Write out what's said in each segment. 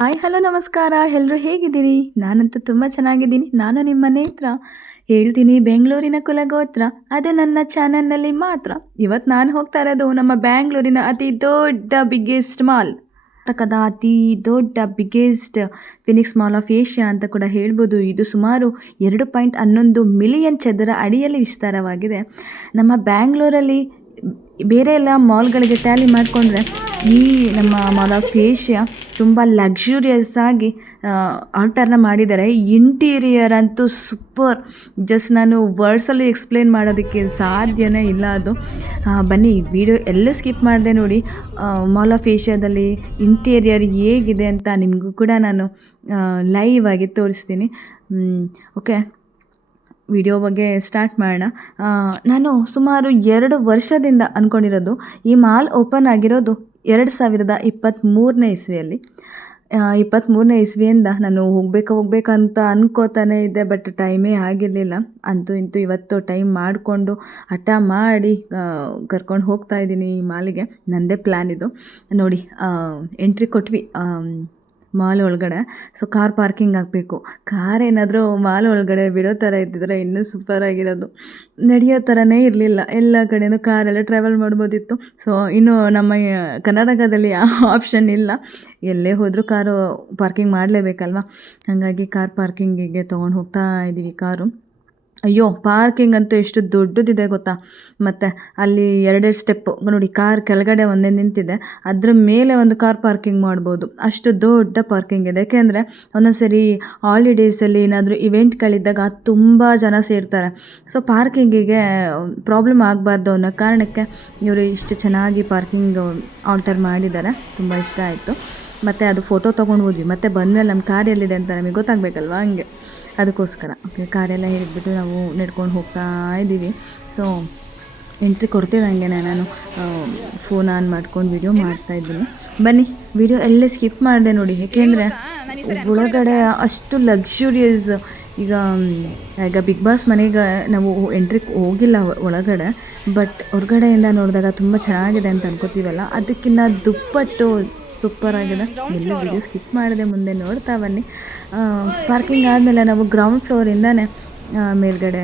Hi hello ನಮಸ್ಕಾರ ಎಲ್ಲರೂ ಹೇಗಿದ್ದೀರಿ? ನಾನಂತೂ ತುಂಬ ಚೆನ್ನಾಗಿದ್ದೀನಿ. ನಾನು ನಿಮ್ಮ ನೇತ್ರ. ಹೇಳ್ತೀನಿ ಬೆಂಗಳೂರಿನ ಕುಲಗೋತ್ರ, ಅದು ನನ್ನ ಚಾನಲ್ನಲ್ಲಿ ಮಾತ್ರ. ಇವತ್ತು ನಾನು ಹೋಗ್ತಾ ಇರೋದು ನಮ್ಮ ಬ್ಯಾಂಗ್ಳೂರಿನ ಅತಿ ದೊಡ್ಡ ಬಿಗ್ಗೆಸ್ಟ್ ಮಾಲ್, ಕರ್ನಾಟಕದ ಅತಿ ದೊಡ್ಡ biggest Phoenix mall of Asia ಅಂತ ಕೂಡ ಹೇಳ್ಬೋದು. ಇದು ಸುಮಾರು 2.11 ಮಿಲಿಯನ್ ಚದರ ಅಡಿಯಲ್ಲಿ ವಿಸ್ತಾರವಾಗಿದೆ. ನಮ್ಮ ಬ್ಯಾಂಗ್ಳೂರಲ್ಲಿ ಬೇರೆ ಎಲ್ಲ ಮಾಲ್ಗಳಿಗೆ ಟ್ಯಾಲಿ ಮಾಡಿಕೊಂಡ್ರೆ ಈ ನಮ್ಮ ಮಾಲ್ ಆಫ್ ಏಷ್ಯಾ ತುಂಬ ಲಕ್ಸುರಿಯಸ್ ಆಗಿ ಆಲ್ಟರ್ನ ಮಾಡಿದ್ದಾರೆ. ಇಂಟೀರಿಯರ್ ಅಂತೂ ಸೂಪರ್, ಜಸ್ಟ್ ನಾನು ವರ್ಡ್ಸಲ್ಲಿ ಎಕ್ಸ್ಪ್ಲೇನ್ ಮಾಡೋದಕ್ಕೆ ಸಾಧ್ಯನೇ ಇಲ್ಲ ಅದು. ಬನ್ನಿ, ವಿಡಿಯೋ ಎಲ್ಲೂ ಸ್ಕಿಪ್ ಮಾಡಿದೆ ನೋಡಿ. ಮಾಲ್ ಆಫ್ ಏಷ್ಯಾದಲ್ಲಿ ಇಂಟೀರಿಯರ್ ಹೇಗಿದೆ ಅಂತ ನಿಮಗೂ ಕೂಡ ನಾನು ಲೈವ್ ಆಗಿ ತೋರಿಸ್ತೀನಿ. ಓಕೆ, ವಿಡಿಯೋ ಬಗ್ಗೆ ಸ್ಟಾರ್ಟ್ ಮಾಡೋಣ. ನಾನು ಸುಮಾರು 2 ವರ್ಷದಿಂದ ಅಂದ್ಕೊಂಡಿರೋದು, ಈ ಮಾಲ್ ಓಪನ್ ಆಗಿರೋದು 2023ನೇ ಇಸ್ವಿಯಲ್ಲಿ. 23ನೇ ಇಸ್ವಿಯಿಂದ ನಾನು ಹೋಗ್ಬೇಕಂತ ಅನ್ಕೋತಾನೆ ಇದ್ದೆ, ಬಟ್ ಟೈಮೇ ಆಗಿರಲಿಲ್ಲ. ಅಂತೂ ಇಂತೂ ಇವತ್ತು ಟೈಮ್ ಮಾಡಿಕೊಂಡು ಹಠ ಮಾಡಿ ಕರ್ಕೊಂಡು ಹೋಗ್ತಾ ಇದ್ದೀನಿ ಈ ಮಾಲಿಗೆ. ನನ್ನದೇ ಪ್ಲ್ಯಾನ್ ಇದು. ನೋಡಿ, ಎಂಟ್ರಿ ಕೊಟ್ವಿ ಮಾಲ್ ಒಳಗಡೆ. ಸೊ ಕಾರ್ ಪಾರ್ಕಿಂಗ್ ಆಗಬೇಕು. ಕಾರ್ ಏನಾದರೂ ಮಾಲ್ ಒಳಗಡೆ ಬಿಡೋ ಥರ ಇದ್ದಿದ್ರೆ ಇನ್ನೂ ಸೂಪರಾಗಿರೋದು. ನಡೆಯೋ ಥರನೇ ಇರಲಿಲ್ಲ, ಎಲ್ಲ ಕಡೆಯೂ ಕಾರೆಲ್ಲ ಟ್ರಾವೆಲ್ ಮಾಡ್ಬೋದಿತ್ತು. ಸೊ ಇನ್ನು ನಮ್ಮ ಕರ್ನಾಟಕದಲ್ಲಿ ಆ ಆಪ್ಷನ್ ಇಲ್ಲ. ಎಲ್ಲೇ ಹೋದರೂ ಕಾರು ಪಾರ್ಕಿಂಗ್ ಮಾಡಲೇಬೇಕಲ್ವ. ಹಾಗಾಗಿ ಕಾರ್ ಪಾರ್ಕಿಂಗಿಗೆ ತೊಗೊಂಡು ಹೋಗ್ತಾ ಇದ್ದೀವಿ ಕಾರು. ಅಯ್ಯೋ, ಪಾರ್ಕಿಂಗ್ ಅಂತೂ ಎಷ್ಟು ದೊಡ್ಡದಿದೆ ಗೊತ್ತಾ. ಮತ್ತು ಅಲ್ಲಿ 2 ಸ್ಟೆಪ್ಪು ನೋಡಿ, ಕಾರ್ ಕೆಳಗಡೆ ಒಂದೇ ನಿಂತಿದೆ, ಅದರ ಮೇಲೆ ಒಂದು ಕಾರ್ ಪಾರ್ಕಿಂಗ್ ಮಾಡ್ಬೋದು. ಅಷ್ಟು ದೊಡ್ಡ ಪಾರ್ಕಿಂಗ್ ಇದೆ. ಯಾಕೆಂದರೆ ಒಂದೊಂದು ಸರಿ ಹಾಲಿಡೇಸಲ್ಲಿ ಏನಾದರೂ ಇವೆಂಟ್ಗಳಿದ್ದಾಗ ತುಂಬ ಜನ ಸೇರ್ತಾರೆ. ಸೊ ಪಾರ್ಕಿಂಗಿಗೆ ಪ್ರಾಬ್ಲಮ್ ಆಗಬಾರ್ದು ಅನ್ನೋ ಕಾರಣಕ್ಕೆ ಇವರು ಇಷ್ಟು ಚೆನ್ನಾಗಿ ಪಾರ್ಕಿಂಗ್ ಆಲ್ಟರ್ ಮಾಡಿದ್ದಾರೆ. ತುಂಬ ಇಷ್ಟ ಆಯಿತು. ಮತ್ತು ಅದು ಫೋಟೋ ತೊಗೊಂಡು ಹೋದ್ವಿ. ಮತ್ತು ಬಂದಮೇಲೆ ನಮ್ಮ ಕಾರ್ ಎಲ್ಲಿದೆ ಅಂತ ನಮಗೆ ಗೊತ್ತಾಗಬೇಕಲ್ವ, ಹಂಗೆ ಅದಕ್ಕೋಸ್ಕರ. ಓಕೆ, ಕಾರೆಲ್ಲ ಹಿಡಿದ್ಬಿಟ್ಟು ನಾವು ನಡ್ಕೊಂಡು ಹೋಗ್ತಾ ಇದ್ದೀವಿ. ಸೊ ಎಂಟ್ರಿ ಕೊಡ್ತಿದ್ದಂಗೆ ನಾನು ಫೋನ್ ಆನ್ ಮಾಡ್ಕೊಂಡು ವಿಡಿಯೋ ಮಾಡ್ತಾಯಿದ್ದೀನಿ. ಬನ್ನಿ, ವಿಡಿಯೋ ಎಲ್ಲೇ ಸ್ಕಿಪ್ ಮಾಡಿದೆ ನೋಡಿ. ಏಕೆಂದರೆ ಒಳಗಡೆ ಅಷ್ಟು ಲಕ್ಸುರಿಯಸ್. ಈಗ ಬಿಗ್ ಬಾಸ್ ಮನೆಗೆ ನಾವು ಎಂಟ್ರಿ ಹೋಗಿಲ್ಲ ಒಳಗಡೆ, ಬಟ್ ಹೊರಗಡೆಯಿಂದ ನೋಡಿದಾಗ ತುಂಬ ಚೆನ್ನಾಗಿದೆ ಅಂತ ಅನ್ಕೋತೀವಲ್ಲ, ಅದಕ್ಕಿಂತ ದುಪ್ಪಟ್ಟು ಸೂಪರಾಗಿದೆ. ಎಲ್ಲ ವಿಡಿಯೋ ಸ್ಕಿಪ್ ಮಾಡಿದೆ, ಮುಂದೆ ನೋಡ್ತಾ ಬನ್ನಿ. ಪಾರ್ಕಿಂಗ್ ಆದಮೇಲೆ ನಾವು ಗ್ರೌಂಡ್ ಫ್ಲೋರಿಂದನೇ ಮೇಲ್ಗಡೆ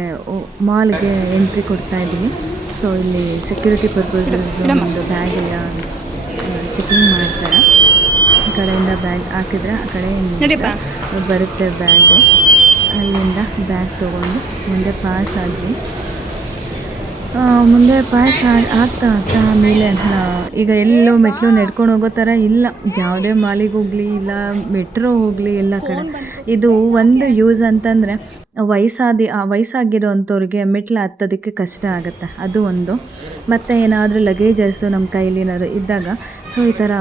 ಮಾಲ್ಗೆ ಎಂಟ್ರಿ ಕೊಡ್ತಾ ಇದ್ದೀವಿ. ಸೊ ಇಲ್ಲಿ ಸೆಕ್ಯೂರಿಟಿ ಪರ್ಪಸಸ್ ಒಂದು ಬ್ಯಾಗ್ ಎಲ್ಲ ಚೆಕಿಂಗ್ ಮಾಡ್ತಾರೆ. ಈ ಕಡೆಯಿಂದ ಬ್ಯಾಗ್ ಹಾಕಿದ್ರೆ ಆ ಕಡೆಯಿಂದ ಬರುತ್ತೆ ಬ್ಯಾಗು. ಅಲ್ಲಿಂದ ಬ್ಯಾಗ್ ತೊಗೊಂಡು ಮುಂದೆ ಪಾಸ್ ಆದ್ವಿ. ಮುಂದೆ ಪಾಸ್ ಆಗ್ತಾ ಆಮೇಲೆ ಈಗ ಎಲ್ಲೋ ಮೆಟ್ಲು ನಡ್ಕೊಂಡು ಹೋಗೋ ಥರ ಇಲ್ಲ. ಯಾವುದೇ ಮಾಲಿಗೆ ಹೋಗಲಿ ಇಲ್ಲ ಮೆಟ್ರೋ ಹೋಗಲಿ, ಎಲ್ಲ ಕಡೆ ಇದು ಒಂದು ಯೂಸ್ ಅಂತಂದರೆ ವಯಸ್ಸಾಗಿರೋ ಅಂಥವ್ರಿಗೆ ಮೆಟ್ಲು ಹತ್ತೋದಕ್ಕೆ ಕಷ್ಟ ಆಗುತ್ತೆ, ಅದು ಒಂದು. ಮತ್ತು ಏನಾದರೂ ಲಗೇಜಸ್ಸು ನಮ್ಮ ಕೈಲಿ ಏನಾದರೂ ಇದ್ದಾಗ, ಸೊ ಈ ಥರ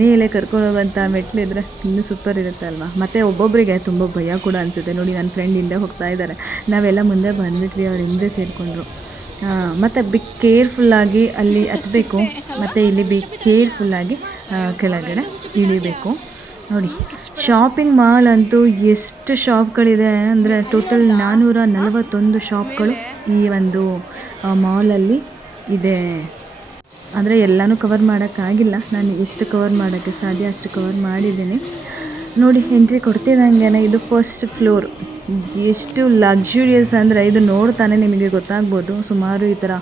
ಮೇಲೆ ಕರ್ಕೊಂಡು ಹೋಗೋಂಥ ಮೆಟ್ಲಿದ್ರೆ ಇನ್ನೂ ಸೂಪರ್ ಇರುತ್ತೆ ಅಲ್ವಾ. ಮತ್ತು ಒಬ್ಬೊಬ್ಬರಿಗೆ ತುಂಬ ಭಯ ಕೂಡ ಅನಿಸುತ್ತೆ. ನೋಡಿ, ನನ್ನ ಫ್ರೆಂಡ್ ಹಿಂದೆ ಹೋಗ್ತಾ ಇದ್ದಾರೆ, ನಾವೆಲ್ಲ ಮುಂದೆ ಬಂದುಬಿಟ್ವಿ, ಅವ್ರು ಹಿಂದೆ ಸೇರಿಕೊಂಡ್ರು. ಮತ್ತು ಕೇರ್ಫುಲ್ಲಾಗಿ ಅಲ್ಲಿ ಹತ್ತಬೇಕು, ಮತ್ತು ಇಲ್ಲಿ ಕೇರ್ಫುಲ್ಲಾಗಿ ಕೆಳಗಡೆ ಇಳಿಬೇಕು. ನೋಡಿ, ಶಾಪಿಂಗ್ ಮಾಲ್ ಅಂತೂ ಎಷ್ಟು ಶಾಪ್ಗಳಿದೆ ಅಂದರೆ ಟೋಟಲ್ 441 ಶಾಪ್ಗಳು ಈ ಒಂದು ಮಾಲಲ್ಲಿ ಇದೆ. ಅಂದರೆ ಎಲ್ಲನೂ ಕವರ್ ಮಾಡೋಕ್ಕಾಗಿಲ್ಲ, ನಾನು ಎಷ್ಟು ಕವರ್ ಮಾಡೋಕ್ಕೆ ಸಾಧ್ಯ ಅಷ್ಟು ಕವರ್ ಮಾಡಿದ್ದೀನಿ. ನೋಡಿ, ಎಂಟ್ರಿ ಕೊಡ್ತಿದ್ದಂಗೆ ಇದು ಫಸ್ಟ್ ಫ್ಲೋರ್. ಎಷ್ಟು ಲಕ್ಸುರಿಯಸ್ ಅಂದರೆ ಇದು ನೋಡ್ತಾನೆ ನಿಮಗೆ ಗೊತ್ತಾಗ್ಬೋದು. ಸುಮಾರು ಈ ಥರ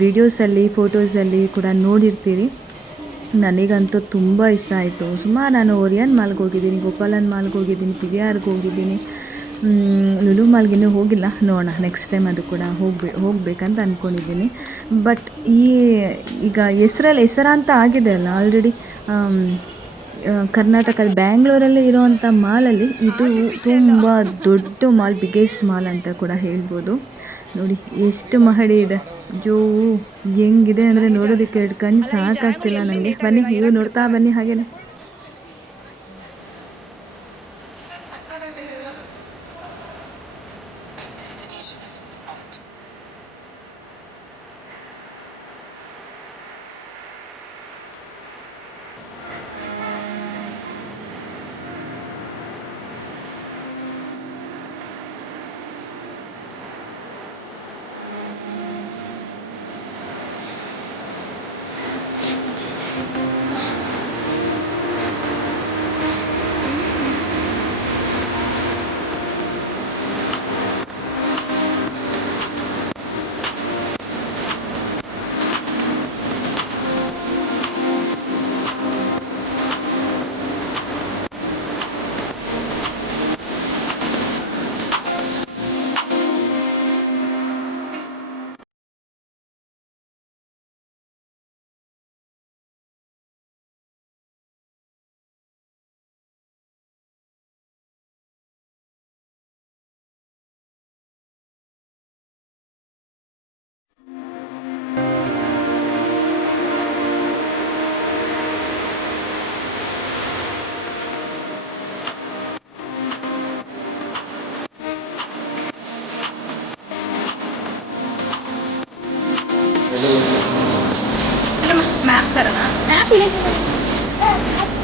ವೀಡಿಯೋಸಲ್ಲಿ ಫೋಟೋಸಲ್ಲಿ ಕೂಡ ನೋಡಿರ್ತೀರಿ. ನನಗಂತೂ ತುಂಬ ಇಷ್ಟ ಆಯಿತು. ಸುಮಾರು ನಾನು ಓರಿಯನ್ ಮಾಲ್ಗೆ ಹೋಗಿದ್ದೀನಿ, ಗೋಪಾಲನ್ ಮಾಲ್ಗೆ ಹೋಗಿದ್ದೀನಿ, ಪಿ ವಿ ಆರ್ಗೆ ಹೋಗಿದ್ದೀನಿ, ಲುಲು ಮಾಲ್ಗೆ ಇನ್ನೂ ಹೋಗಿಲ್ಲ. ನೋಡೋಣ, ನೆಕ್ಸ್ಟ್ ಟೈಮ್ ಅದು ಕೂಡ ಹೋಗಬೇಕಂತ ಅಂದ್ಕೊಂಡಿದ್ದೀನಿ. ಬಟ್ ಈಗ ಹೆಸರಾಂತ ಆಗಿದೆ ಅಲ್ಲ ಆಲ್ರೆಡಿ. ಕರ್ನಾಟಕದ ಬ್ಯಾಂಗ್ಳೂರಲ್ಲಿ ಇರೋವಂಥ ಮಾಲಲ್ಲಿ ಇದು ತುಂಬ ದೊಡ್ಡ ಮಾಲ್, ಬಿಗ್ಗೆಸ್ಟ್ ಮಾಲ್ ಅಂತ ಕೂಡ ಹೇಳ್ಬೋದು. ನೋಡಿ ಎಷ್ಟು ಮಹಡಿ ಇದೆ, ಹೆಂಗಿದೆ ಅಂದರೆ ನೋಡೋದಕ್ಕೆ 2 ಕಣ್ಣು ಸಾಕಾಗ್ತಿಲ್ಲ ನನಗೆ. ಬನ್ನಿ, ನೀವು ನೋಡ್ತಾ ಬನ್ನಿ ಹಾಗೇನೆ.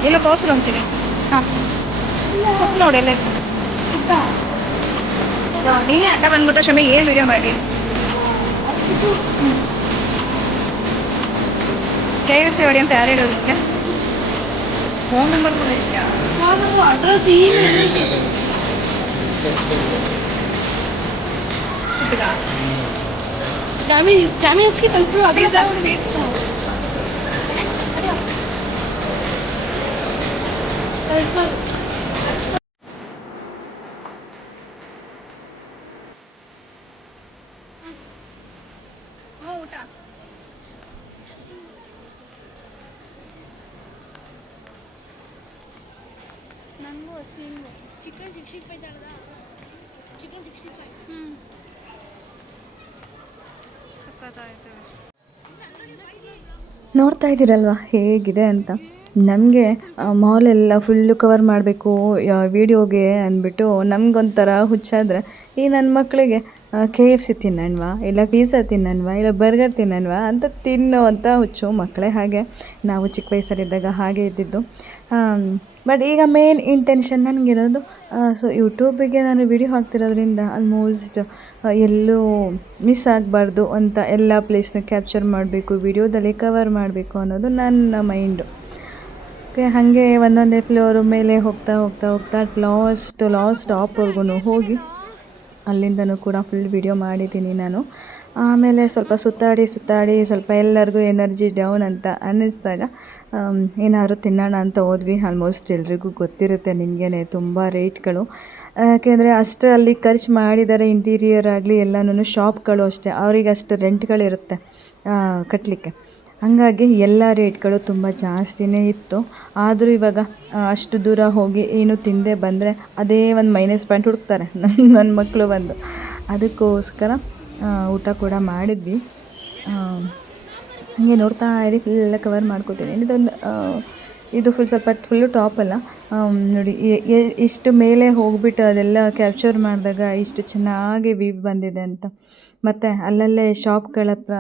ಎಲ್ಲ ತೋರಿಸ್ರು ಒಂದ್ಸರಿ. ಹಾಂ ನೋಡಿ ಎಲ್ಲ ನೀನೇ ಅಡ್ಡ ಬಂದ್ಬಿಟ್ರೆ ಶಮಿ ಏನು ವಿಡಿಯೋ ಮಾಡಿ KFC ಹೊಡಿ ಅಂತ ಯಾರು ಹೇಳೋದು ನಿಮಗೆ? ಫೋನ್ ನಂಬರ್ ಕೂಡ ಇದೆಯಾ? ಅಡ್ರೆಸ್ डैमेज की कंट्रोल अभी सब बेचता हूँ ಊಟ ನನಗೂ ಹಸಿವು ಚಿಕನ್ 65 ತರದ ಚಿಕನ್ 65 ಸಕ್ಕತ್ತಾಯ್ತವೆ. ನೋಡ್ತಾ ಇದ್ದೀರಲ್ವ ಹೇಗಿದೆ ಅಂತ. ನಮಗೆ ಮಾಲೆಲ್ಲ ಫುಲ್ಲು ಕವರ್ ಮಾಡಬೇಕು ವೀಡಿಯೋಗೆ ಅಂದ್ಬಿಟ್ಟು ನಮಗೊಂಥರ ಹುಚ್ಚಾದರೆ, ಈ ನನ್ನ ಮಕ್ಕಳಿಗೆ KFC ತಿನ್ನೋಣವಾ, ಇಲ್ಲ ಪಿಝಾ ತಿನ್ನೋಣವಾ, ಇಲ್ಲ ಬರ್ಗರ್ ತಿನ್ನೋಣವಾ ಅಂತ ತಿನ್ನೋವಂಥ ಹುಚ್ಚು ಮಕ್ಕಳೇ. ಹಾಗೆ ನಾವು ಚಿಕ್ಕ ವಯಸ್ಸಲ್ಲಿದ್ದಾಗ ಹಾಗೆ ಇದ್ದಿದ್ದು. ಬಟ್ ಈಗ ಮೇನ್ ಇಂಟೆನ್ಷನ್ ನನಗಿರೋದು, ಸೊ ಯೂಟ್ಯೂಬಿಗೆ ನಾನು ವಿಡಿಯೋ ಹಾಕ್ತಿರೋದ್ರಿಂದ ಆಲ್ಮೋಸ್ಟ್ ಎಲ್ಲೂ ಮಿಸ್ ಆಗಬಾರ್ದು ಅಂತ ಎಲ್ಲ ಪ್ಲೇಸ್ನ ಕ್ಯಾಪ್ಚರ್ ಮಾಡಬೇಕು, ವಿಡಿಯೋದಲ್ಲಿ ಕವರ್ ಮಾಡಬೇಕು ಅನ್ನೋದು ನನ್ನ ಮೈಂಡು. ಓಕೆ, ಹಾಗೆ ಒಂದೊಂದೇ ಫ್ಲೋರು ಮೇಲೆ ಹೋಗ್ತಾ ಹೋಗ್ತಾ ಹೋಗ್ತಾ ಲಾಸ್ಟ್ ಸ್ಟಾಪ್ವರೆಗೂ ಹೋಗಿ ಅಲ್ಲಿಂದನೂ ಕೂಡ ಫುಲ್ ವಿಡಿಯೋ ಮಾಡಿದ್ದೀನಿ ನಾನು. ಆಮೇಲೆ ಸ್ವಲ್ಪ ಸುತ್ತಾಡಿ ಸ್ವಲ್ಪ ಎಲ್ಲರಿಗೂ ಎನರ್ಜಿ ಡೌನ್ ಅಂತ ಅನ್ನಿಸ್ದಾಗ ಏನಾದ್ರು ತಿನ್ನೋಣ ಅಂತ ಹೋದ್ವಿ. ಆಲ್ಮೋಸ್ಟ್ ಎಲ್ರಿಗೂ ಗೊತ್ತಿರುತ್ತೆ ನಿಮಗೇ ತುಂಬ ರೇಟ್ಗಳು, ಯಾಕೆಂದರೆ ಅಷ್ಟು ಅಲ್ಲಿ ಖರ್ಚು ಮಾಡಿದ್ದಾರೆ. ಇಂಟೀರಿಯರ್ ಆಗಲಿ ಎಲ್ಲನೂ, ಶಾಪ್ಗಳು ಅಷ್ಟೇ, ಅವ್ರಿಗೆ ಅಷ್ಟು ರೆಂಟ್ಗಳಿರುತ್ತೆ ಕಟ್ಟಲಿಕ್ಕೆ. ಹಾಗಾಗಿ ಎಲ್ಲ ರೇಟ್ಗಳು ತುಂಬ ಜಾಸ್ತಿನೇ ಇತ್ತು. ಆದರೂ ಇವಾಗ ಅಷ್ಟು ದೂರ ಹೋಗಿ ಏನು ತಿಂದೆ ಬಂದರೆ ಅದೇ ಒಂದು ಮೈನಸ್ ಪಾಯಿಂಟ್ ಹುಡುಕ್ತಾರೆ ನನ್ನ ಮಕ್ಕಳು ಬಂದು. ಅದಕ್ಕೋಸ್ಕರ ಊಟ ಕೂಡ ಮಾಡಿದ್ವಿ. ಹಾಗೆ ನೋಡ್ತಾ ಇರಿ, ಫುಲ್ಲೆಲ್ಲ ಕವರ್ ಮಾಡ್ಕೋತೀನಿ. ಇದು ಫುಲ್ಲು ಟಾಪಲ್ಲ ನೋಡಿ, ಇಷ್ಟು ಮೇಲೆ ಹೋಗ್ಬಿಟ್ಟು ಅದೆಲ್ಲ ಕ್ಯಾಪ್ಚರ್ ಮಾಡಿದಾಗ ಇಷ್ಟು ಚೆನ್ನಾಗಿ ವ್ಯೂ ಬಂದಿದೆ ಅಂತ. ಮತ್ತು ಅಲ್ಲಲ್ಲೇ ಶಾಪ್ಗಳ ಹತ್ರ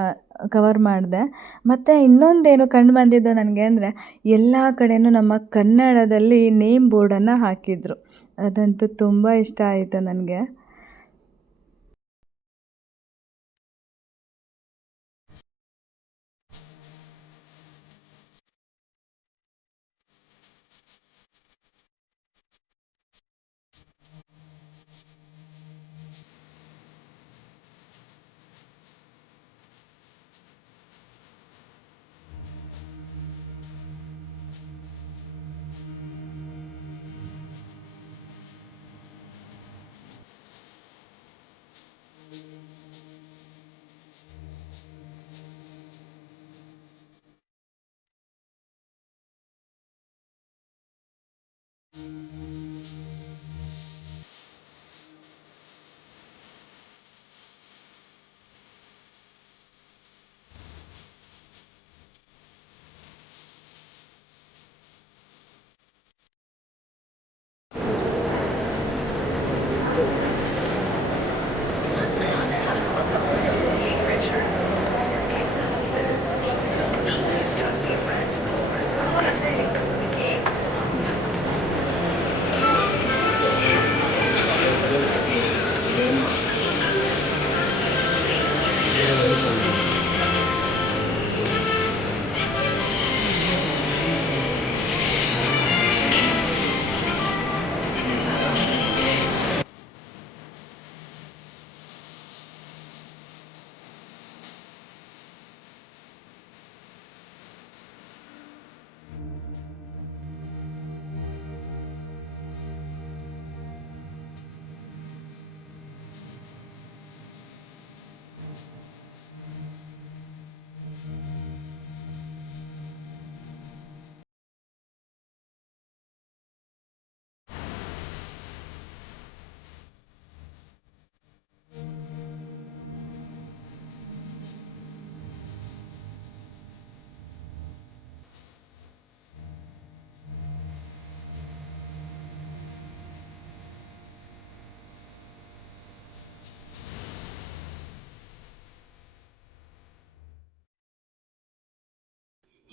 ಕವರ್ ಮಾಡಿದೆ. ಮತ್ತು ಇನ್ನೊಂದೇನು ಕಂಡು ಬಂದಿದ್ದು ನನಗೆ ಅಂದರೆ, ಎಲ್ಲ ಕಡೆಯೂ ನಮ್ಮ ಕನ್ನಡದಲ್ಲಿ ನೇಮ್ ಬೋರ್ಡನ್ನು ಹಾಕಿದರು. ಅದಂತೂ ತುಂಬ ಇಷ್ಟ ಆಯಿತು ನನಗೆ.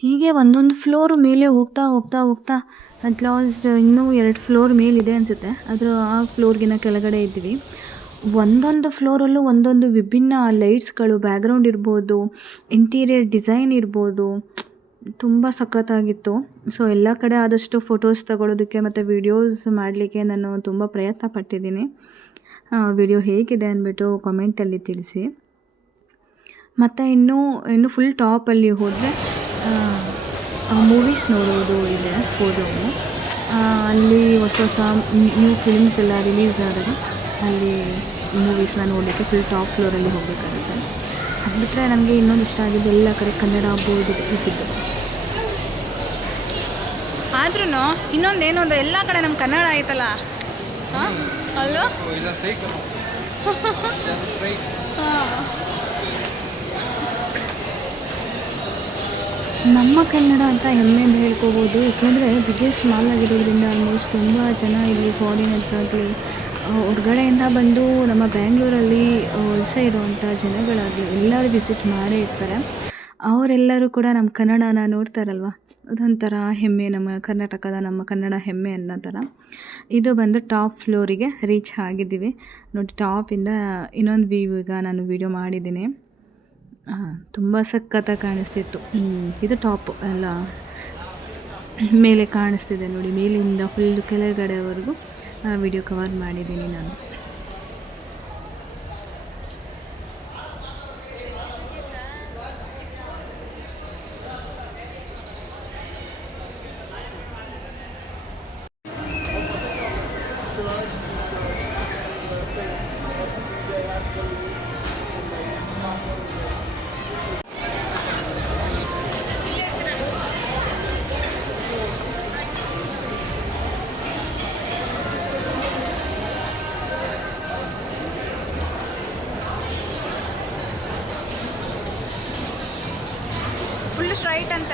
ಹೀಗೆ ಒಂದೊಂದು ಫ್ಲೋರ್ ಮೇಲೆ ಹೋಗ್ತಾ ಹೋಗ್ತಾ ಹೋಗ್ತಾ ಅಟ್ ಲಾಸ್ಟ್ ಇನ್ನೂ 2 ಫ್ಲೋರ್ ಮೇಲಿದೆ ಅನಿಸುತ್ತೆ. ಆ ಫ್ಲೋರ್ಗಿನ ಕೆಳಗಡೆ ಇದ್ವಿ. ಒಂದೊಂದು ಫ್ಲೋರಲ್ಲೂ ಒಂದೊಂದು ವಿಭಿನ್ನ ಲೈಟ್ಸ್ಗಳು, ಬ್ಯಾಕ್ಗ್ರೌಂಡ್ ಇರ್ಬೋದು, ಇಂಟೀರಿಯರ್ ಡಿಸೈನ್ ಇರ್ಬೋದು, ತುಂಬ ಸಖತ್ತಾಗಿತ್ತು. ಸೊ ಎಲ್ಲ ಕಡೆ ಆದಷ್ಟು ಫೋಟೋಸ್ ತಗೊಳ್ಳೋದಕ್ಕೆ ಮತ್ತು ವೀಡಿಯೋಸ್ ಮಾಡಲಿಕ್ಕೆ ನಾನು ತುಂಬ ಪ್ರಯತ್ನ ಪಟ್ಟಿದ್ದೀನಿ. ವಿಡಿಯೋ ಹೇಗಿದೆ ಅಂದ್ಬಿಟ್ಟು ಕಾಮೆಂಟಲ್ಲಿ ತಿಳಿಸಿ. ಮತ್ತು ಇನ್ನು ಫುಲ್ ಟಾಪಲ್ಲಿ ಹೋದರೆ ಮೂವೀಸ್ ನೋಡೋದು ಇದೆ ಫೋಟೋವು. ಅಲ್ಲಿ ಹೊಸ ನ್ಯೂ ಫಿಲ್ಮ್ಸ್ ಎಲ್ಲ ರಿಲೀಸ್ ಆದಾಗ ಅಲ್ಲಿ ಮೂವೀಸ್ನ ನೋಡಲಿಕ್ಕೆ ಫುಲ್ ಟಾಪ್ ಫ್ಲೋರಲ್ಲಿ ಹೋಗಬೇಕಾಗುತ್ತೆ. ಅದು ಬಿಟ್ಟರೆ ನನಗೆ ಇನ್ನೊಂದು ಇಷ್ಟ ಆಗಿದ್ದು ಎಲ್ಲ ಕಡೆ ಕನ್ನಡ ಬೋರ್ಡ್ ಇಟ್ಟಿದ್ದು. ಆದ್ರೂ ಇನ್ನೊಂದೇನು ಅಂದರೆ ಎಲ್ಲ ಕಡೆ ನಮ್ಮ ಕನ್ನಡ ಆಯ್ತಲ್ಲ, ಹಾಂ ಅಲ್ಲೋ ನಮ್ಮ ಕನ್ನಡ ಅಂತ ಹೆಮ್ಮೆಯಿಂದ ಹೇಳ್ಕೋಬೋದು. ಏಕೆಂದರೆ ಬಿಗ್ಗೆಸ್ಟ್ ಮಾಲ್ ಆಗಿರೋದ್ರಿಂದ ಆಲ್ಮೋಸ್ಟ್ ತುಂಬ ಜನ ಇಲ್ಲಿ ಫಾರಿನರ್ಸ್ ಆಗಲಿ, ಹೊರಗಡೆಯಿಂದ ಬಂದು ನಮ್ಮ ಬ್ಯಾಂಗ್ಳೂರಲ್ಲಿ ವಲಸೆ ಇರುವಂಥ ಜನಗಳಾಗಲಿ ಎಲ್ಲರೂ ವಿಸಿಟ್ ಮಾಡೇ ಇರ್ತಾರೆ. ಅವರೆಲ್ಲರೂ ಕೂಡ ನಮ್ಮ ಕನ್ನಡನ ನೋಡ್ತಾರಲ್ವ, ಅದೊಂಥರ ಹೆಮ್ಮೆ, ನಮ್ಮ ಕರ್ನಾಟಕದ ನಮ್ಮ ಕನ್ನಡ ಹೆಮ್ಮೆ ಅನ್ನೋ ಥರ. ಇದು ಬಂದು ಟಾಪ್ ಫ್ಲೋರಿಗೆ ರೀಚ್ ಆಗಿದ್ದೀವಿ ನೋಡಿ. ಟಾಪಿಂದ ಇನ್ನೊಂದು ವ್ಯೂ ಈಗ ನಾನು ವಿಡಿಯೋ ಮಾಡಿದ್ದೀನಿ. ತುಂಬ ಸಖತ್ತಾಗಿ ಕಾಣಿಸ್ತಿತ್ತು. ಇದು ಟಾಪು ಎಲ್ಲ ಮೇಲೆ ಕಾಣಿಸ್ತಿದೆ ನೋಡಿ. ಮೇಲಿಂದ ಫುಲ್ ಕೆಳಗಡೆವರೆಗೂ ವಿಡಿಯೋ ಕವರ್ ಮಾಡಿದ್ದೀನಿ ನಾನು. ಫುಲ್ ಸ್ಟ್ರೈಟ್ ಅಂತ.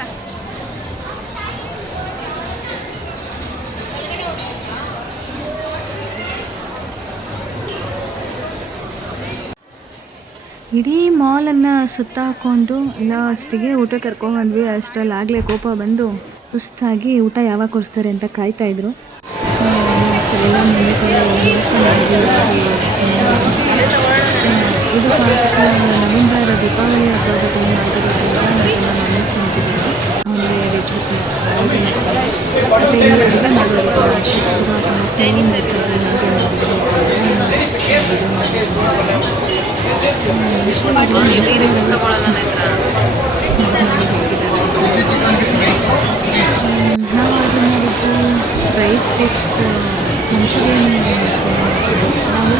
ಇಡೀ ಮಾಲನ್ನು ಸುತ್ತ ಹಾಕ್ಕೊಂಡು ಲಾಸ್ಟಿಗೆ ಊಟ ಕರ್ಕೊಂಡ್ಬಂದ್ವಿ. ಅಷ್ಟರಲ್ಲಾಗಲೇ ಕೋಪ ಬಂದು ಸುಸ್ತಾಗಿ ಊಟ ಯಾವಾಗ ಕೊಡಿಸ್ತಾರೆ ಅಂತ ಕಾಯ್ತಾಯಿದ್ರು. ಅಷ್ಟೆಲ್ಲ ಮನೆ ಕಡೆ ಇದು ನವೆಂಬರ್ ದೀಪಾವಳಿ ಹಬ್ಬದ ಟೈಮ್ ಆಗಿರೋದ್ರಿಂದ ನಾವು ಆರ್ಡರ್ ಮಾಡಿದ್ದು ರೈಸ್ ವಿತ್ ಮಂಚೂರಿಯನ್. ನಾವು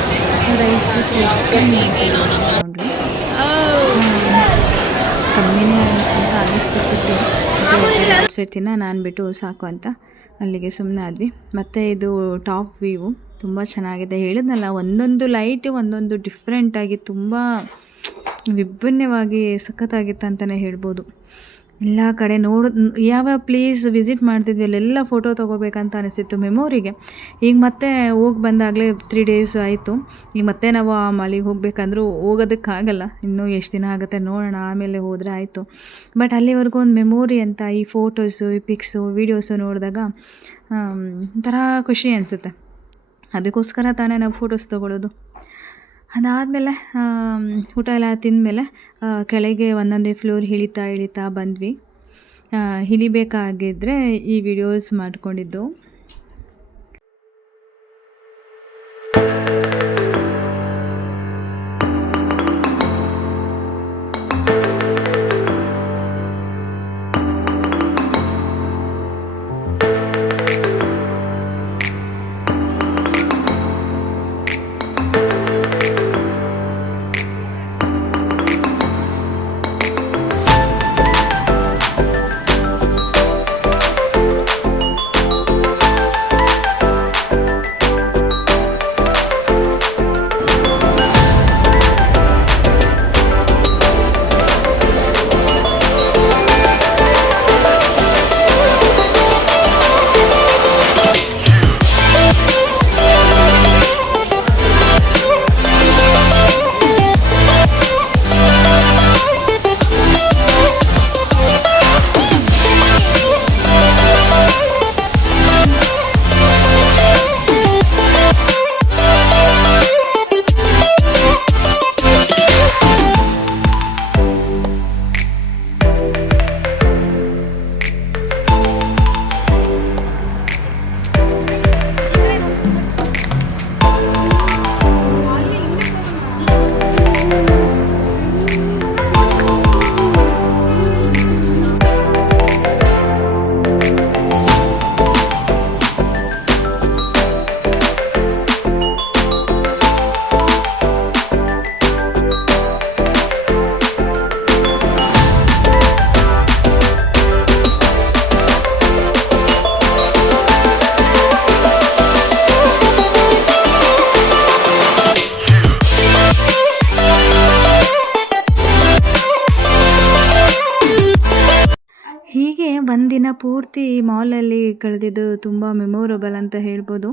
ರೈಸ್ ವಿತ್ ಚಿಕನ್ ತೊಗೊಂಡ್ವಿ. ಕಮ್ಮಿನೇ ಅಂತ ಅನ್ನಿಸ್ತಿತ್ತು. ಔಟ್ಸೈಡ್ತಿನ ನಾನು ಬಿಟ್ಟು ಸಾಕು ಅಂತ ಅಲ್ಲಿಗೆ ಸುಮ್ಮನೆ ಆದ್ವಿ. ಮತ್ತು ಇದು ಟಾಪ್ ವ್ಯೂ ತುಂಬ ಚೆನ್ನಾಗಿದೆ. ಹೇಳಿದ್ನಲ್ಲ, ಒಂದೊಂದು ಲೈಟು ಒಂದೊಂದು ಡಿಫ್ರೆಂಟಾಗಿ ತುಂಬ ವಿಭಿನ್ನವಾಗಿ ಸಖತ್ತಾಗಿತ್ತು ಅಂತಲೇ ಹೇಳ್ಬೋದು. ಎಲ್ಲ ಕಡೆ ಯಾವ ಪ್ಲೇಸ್ ವಿಸಿಟ್ ಮಾಡ್ತಿದ್ವಿ ಅಲ್ಲೆಲ್ಲ ಫೋಟೋ ತೊಗೋಬೇಕಂತ ಅನಿಸ್ತಿತ್ತು ಮೆಮೊರಿಗೆ. ಈಗ ಮತ್ತೆ ಹೋಗಿ ಬಂದಾಗಲೇ 3 days ಆಯಿತು. ಈಗ ಮತ್ತೆ ನಾವು ಆ ಮಾಲಿಗೆ ಹೋಗಬೇಕಂದ್ರೂ ಹೋಗೋದಕ್ಕಾಗಲ್ಲ. ಇನ್ನೂ ಎಷ್ಟು ದಿನ ಆಗುತ್ತೆ ನೋಡೋಣ, ಆಮೇಲೆ ಹೋದರೆ ಆಯಿತು. ಬಟ್ ಅಲ್ಲಿವರೆಗೂ ಒಂದು ಮೆಮೊರಿ ಅಂತ ಈ ಫೋಟೋಸು, ಈ ಪಿಕ್ಸು, ವೀಡಿಯೋಸು ನೋಡಿದಾಗ ಒಂಥರ ಖುಷಿ ಅನಿಸುತ್ತೆ. ಅದಕ್ಕೋಸ್ಕರ ತಾನೇ ನಾವು ಫೋಟೋಸ್ ತೊಗೊಳ್ಳೋದು. ಅದಾದಮೇಲೆ ಊಟ ಎಲ್ಲ ತಿಂದಮೇಲೆ ಕೆಳಗೆ ಒಂದೊಂದೇ ಫ್ಲೋರ್ ಇಳಿತಾ ಬಂದ್ವಿ. ಇಳಿಬೇಕಾಗಿದ್ದರೆ ಈ ವಿಡಿಯೋಸ್ ಮಾಡ್ಕೊಂಡಿದ್ದು. ದಿನ ಪೂರ್ತಿ ಮಾಲಲ್ಲಿ ಕಳೆದಿದ್ದು ತುಂಬ ಮೆಮೊರಬಲ್ ಅಂತ ಹೇಳ್ಬೋದು.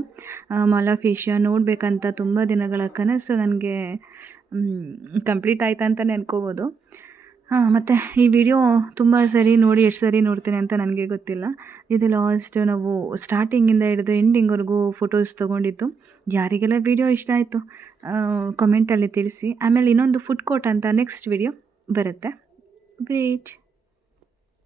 ಮಾಲ್ ಆಫ್ ಏಷ್ಯಾ ನೋಡಬೇಕಂತ ತುಂಬ ದಿನಗಳ ಕನಸು ನನಗೆ ಕಂಪ್ಲೀಟ್ ಆಯ್ತು ಅಂತಲೇ ಅನ್ಕೋಬೋದು. ಮತ್ತು ಈ ವಿಡಿಯೋ ತುಂಬ ಸರಿ ನೋಡಿ ಎಷ್ಟು ಸರಿ ನೋಡ್ತೀನಿ ಅಂತ ನನಗೆ ಗೊತ್ತಿಲ್ಲ. ಇದು ಲಾಸ್ಟ್ ನಾವು ಸ್ಟಾರ್ಟಿಂಗಿಂದ ಹಿಡಿದು ಎಂಡಿಂಗ್ವರೆಗೂ ಫೋಟೋಸ್ ತೊಗೊಂಡಿದ್ದು. ಯಾರಿಗೆಲ್ಲ ವಿಡಿಯೋ ಇಷ್ಟ ಆಯಿತು ಕಮೆಂಟಲ್ಲಿ ತಿಳಿಸಿ. ಆಮೇಲೆ ಇನ್ನೊಂದು ಫುಡ್ ಕೋರ್ಟ್ ಅಂತ ನೆಕ್ಸ್ಟ್ ವಿಡಿಯೋ ಬರುತ್ತೆ. ವೇಟ್.